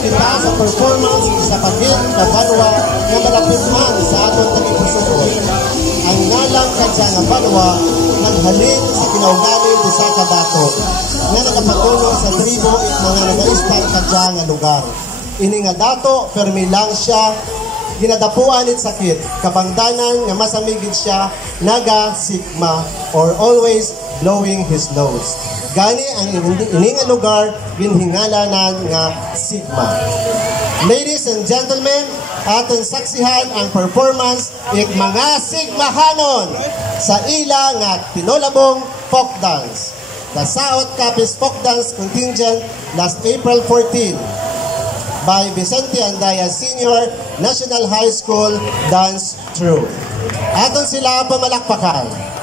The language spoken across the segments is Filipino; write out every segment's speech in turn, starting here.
kita sa performance sa pagit na banwa na malapit man sa atong tagipusoon. Ang ngalang kadya nga banwa naghalin sa kinaugali sa kadato nga nakapatulong sa tribo at mga nagaistan kadya nga lugar. Ini nga dato permi lang siya ginadapuan it sakit kabangdanan nga masamigid siya naga sigma or always blowing his nose. Gani ang ini nga lugar ginhingalanan nga sigma. Ladies and gentlemen, aton saksihan ang performance it mga sigmahanon sa ila nga tinolabong folk dance. The South Capiz Folk Dance Contingent last April 14 by Vicente Andaya Senior National High School Dance Troupe. Aton sila pamalakpakan.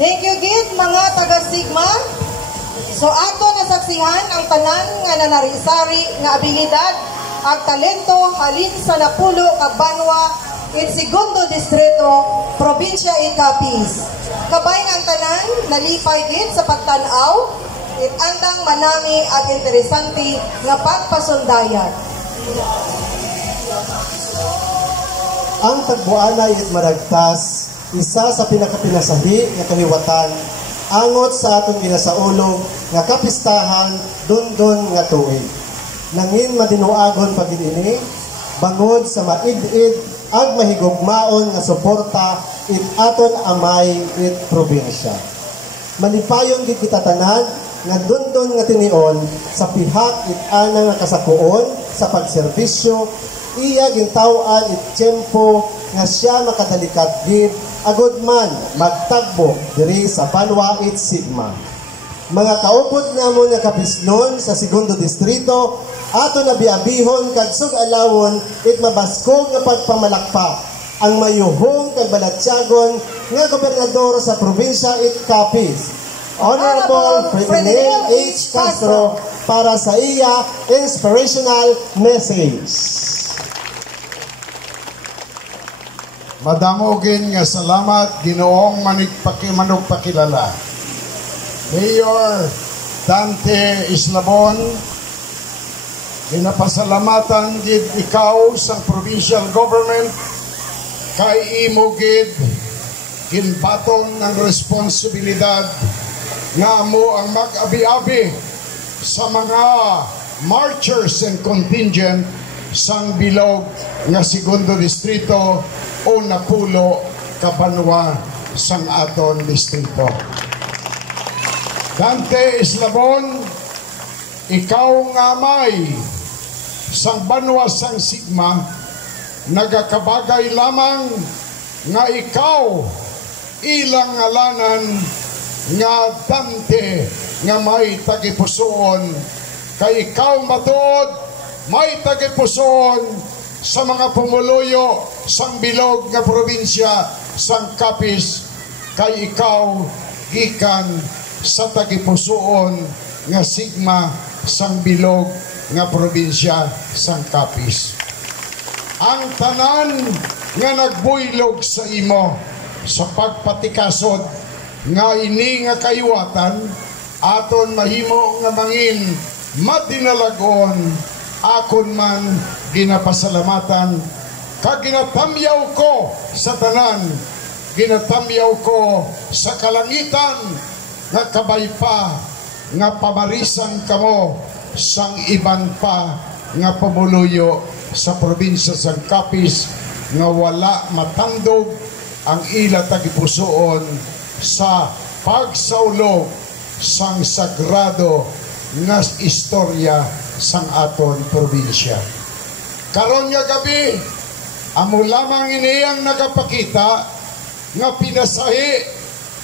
Thank you gid mga taga-Sigma. So ato nasaksihan ang tanan nga nanarisari nga abilidad ag talento halin sa napulo ka banwa in segundo distrito, probinsya Capiz. Kabay ang tanan nalipay gid sa pagtan-aw it andang manami ag interesante nga pagpasundayag. Ang tagbuanay it maragtas isa sa pinakapinasahi nga kahiwatan angot sa atong ginasaulog nga kapistahan dundon nga tuig. Nangin madinuagon pagid ini bangod sa maid-id ag mahigugmaon nga suporta it aton amay it probinsya. Malipayon gid kita tanan nga dundon nga tinion sa pihak it ana nga kasakuon sa pagserbisyo iya gintaw-an it tiyempo nga siya makadalikat gid agud man magtagbo diri sa Banwa it Sigma. Mga kaupod namon nga kapisnon sa segundo distrito ato na biabihon kag sug-alawon it mabaskog nga pagpamalakpak ang mayuhong kag balatyagon nga gobernador sa probinsya it Capiz, Honorable Ferdinand H. Castro, para sa iya inspirational message. Madamogin nga salamat Ginoong manugpakilala. Mayor Dante Islabon, ginapasalamatan gid ikaw sa provincial government kay imo gid ginbaton ng responsibilidad nga mo ang mag-abi-abi sa mga marchers and contingent sang bilog nga segundo distrito o Napulo, Banwa sang aton distrito. Dante Islabon, ikaw nga may sang Banwa sang Sigma, nagakabagay lamang nga ikaw ilang ngalanan nga Dante nga may tagipusoon, kay ikaw matuod may tagipusoon sa mga pumuluyo sang bilog nga probinsya sang Capiz, kay ikaw gikan sa tagipusoon nga Sigma sang bilog nga probinsya sang Capiz. Ang tanan nga nagbuylog sa imo sa pagpatikasod nga ini nga kayuwatan aton mahimo nga mangin madinalagon akon man ginapasalamatan kag ginatamyaw ko sa tanan, ginatamyaw ko sa kalangitan nga kabay pa nga pamarisan kamo sang iban pa nga pamuluyo sa probinsya sang Capiz nga wala matandog ang ila tagipusoon sa pagsaulog sang sagrado nga istorya sang aton probinsya. Karon nga gabi, amo lamang iniyang nagapakita nga pinasahi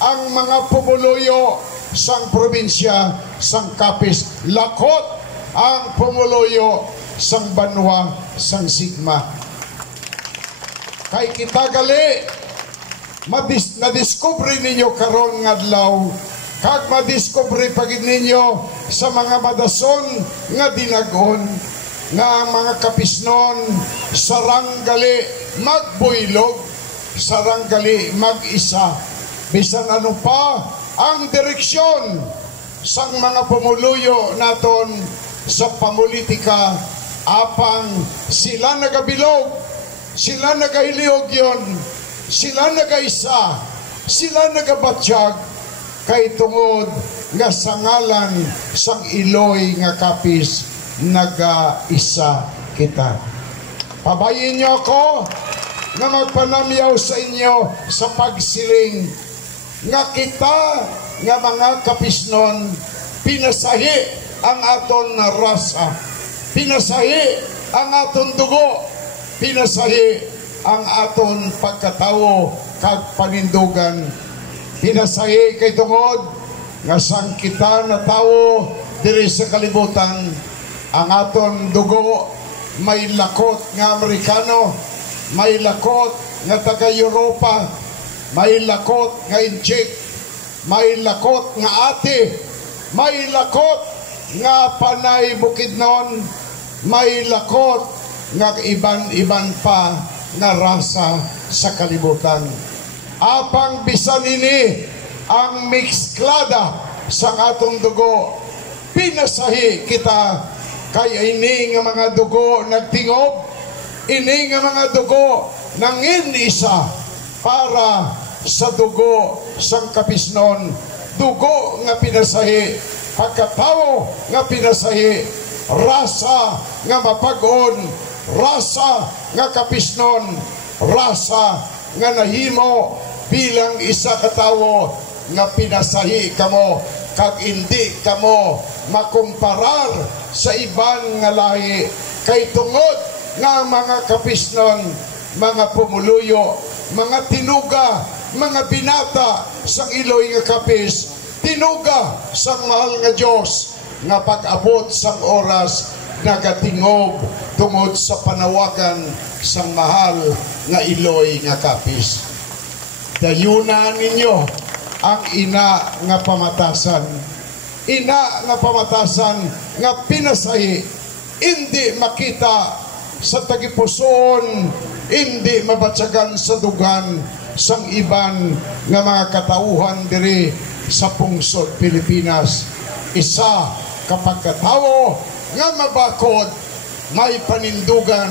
ang mga pumuluyo sang probinsya sang Capiz, lakot ang pumuluyo sang Banwa sang Sigma. Kay kita gali nadiskubre ninyo karon nga adlaw kag madiskubre pagid ninyo sa mga madason nga dinagon nga ang mga kapisnon saranggali magbuylog, saranggali mag-isa, bisan ano pa ang direksyon sang mga pumuluyo naton sa pamulitika apang sila nagabilog, sila nagahiliog yon, sila nagaisa, sila nagabatsyag kay tungod nga sangalan sang Iloy nga Capiz nagaisa kita. Pabayin niyo ako na magpanamyaw sa inyo sa pagsiling nga kita nga mga kapisnon pinasahi ang aton na rasa, pinasahi ang aton dugo, pinasahi ang aton pagkatawo kag panindugan, pinasahi kay tungod nga sang kita na tawo diri sa kalibutan, ang aton dugo may lakot nga Amerikano, may lakot nga taga-Europa, may lakot nga Inchik, may lakot nga ate, may lakot nga panay Bukidnon, may lakot nga iban-iban pa nga rasa sa kalibutan. Apang bisan ini ang mixklada sa atong dugo, pinasahi kita kay ini nga mga dugo nagtingob, ini nga mga dugo nangin isa para sa dugo sang kapisnon dugo nga pinasahi, pagkatao nga pinasahi, rasa nga mapag-on, rasa nga kapisnon, rasa nga nahimo bilang isa ka tawo nga pinasahi kamo, kag hindi kamo makumparar sa iban nga lahi, kay tungod nga mga kapisnon, mga pumuluyo, mga tinuga, mga binata sang Iloy nga kapis, tinuga sang mahal nga Dios nga pag-abot sang oras nagatingob tungod sa panawagan sang mahal nga Iloy nga kapis. Dayuna ninyo ang ina nga pamatasan. Ina nga pamatasan nga pinasahi, hindi makita sa tagipuson, hindi mabatsagan sa dugan sang iban nga mga katauhan diri sa pungsod Pilipinas. Isa kapag katawo nga mabakod, may panindugan,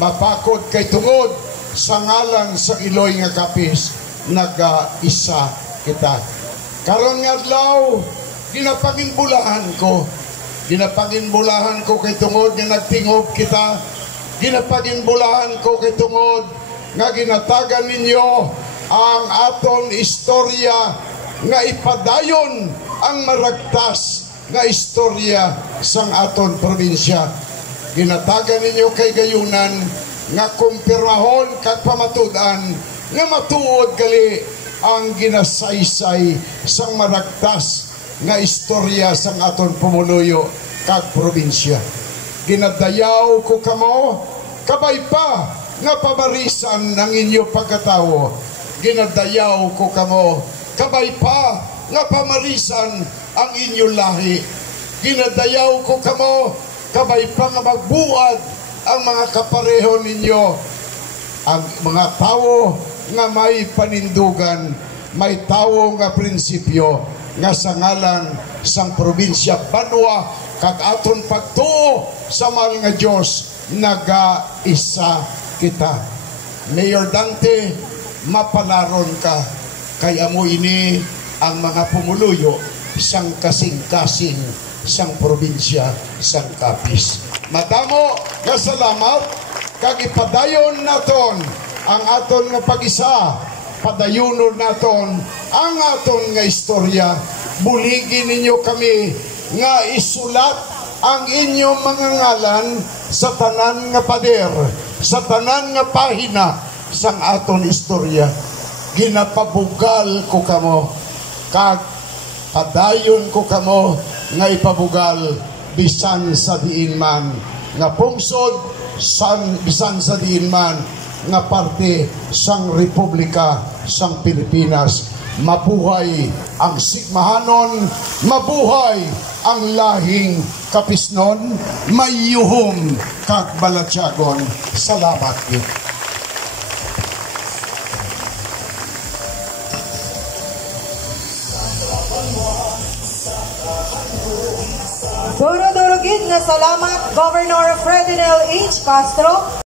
mabakod kay tungod sa ngalan sa Iloy nga kapis, naga-isa kita. Karon nga adlaw, ginapanginbulahan ko kay tungod nga nagtingob kita, ginapanginbulahan ko kay tungod nga ginatagan ninyo ang aton istorya nga ipadayon ang maragtas nga istorya sang aton probinsya. Ginatagan ninyo kay gayunan nga kumpirmahon kag pamatud-an nga matuod gali ang ginasaysay sang maragtas nga istorya sang aton pumuluyo kag probinsya. Ginadayaw ko kamo, kabay pa nga pabarisan ng inyo pagkatawo. Ginadayaw ko kamo, kabay pa nga pamarisan ang inyo lahi. Ginadayaw ko kamo, kabay pa nga magbuad ang mga kapareho ninyo, ang mga tao nga may panindugan, may tao nga prinsipyo nga sa ngalan sang probinsya Banwa kag aton pagtuo sa mahal nga Dios, naga-isa kita. Mayor Dante, mapalaron ka, kay amo ini ang mga pumuluyo sang kasing-kasing sang probinsya sang Capiz. Madamo nga salamat, kag ipadayon naton ang aton nga pag-isa, padayonon naton ang aton nga istorya. Buligi ninyo kami nga isulat ang inyong mga ngalan sa tanan nga pader, sa tanan nga pahina sang aton istorya. Ginapabugal ko kamo, kag padayon ko kamo nga ipabugal bisan sa diin man nga pungsod, bisan sa diin man nga parte sang Republika sang Pilipinas. Mabuhay ang Sigmahanon, mabuhay ang lahing Kapisnon, mayuhom kag Balatyagon. Salamat yun. Durugin na salamat, Governor Ferdinand H. Castro.